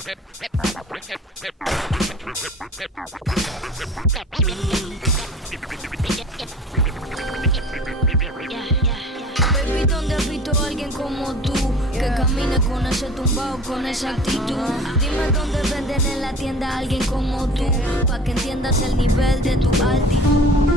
Baby, ¿dónde has visto a alguien como tú? Que camine con ese tumbao, con esa actitud. Dime dónde venden en la tienda a alguien como tú, pa' que entiendas el nivel de tu altitud.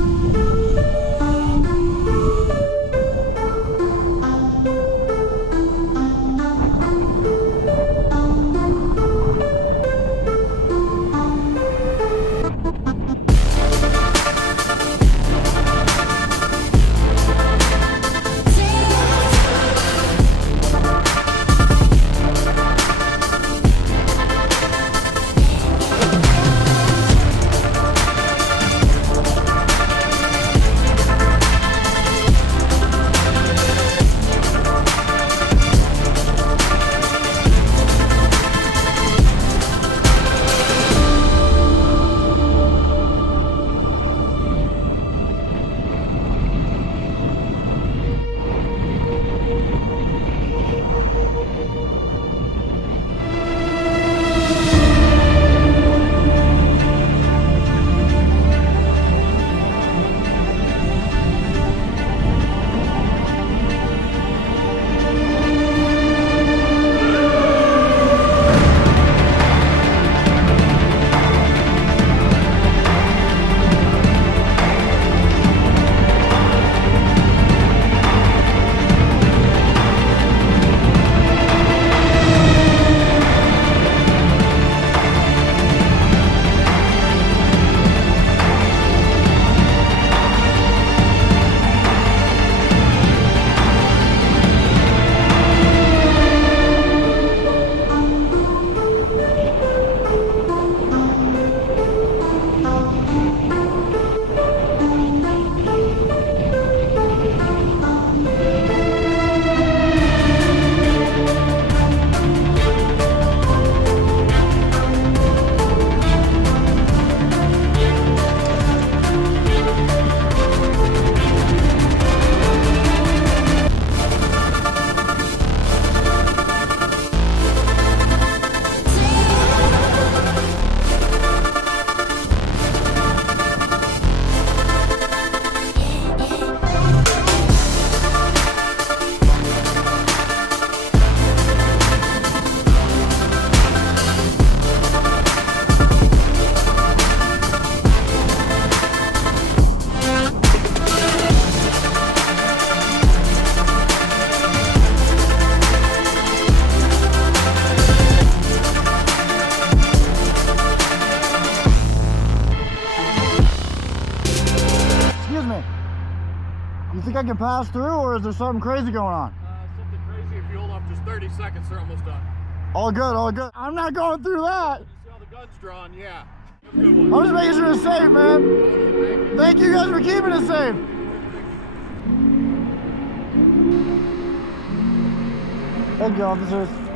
You think I can pass through, or is there something crazy going on? Something crazy. If you hold off just 30 seconds, they're almost done. All good, all good. I'm not going through that. You see all the guns drawn? Yeah. Good one. I'm just making sure it's safe, man. Thank you guys for keeping it safe. Thank you, officers.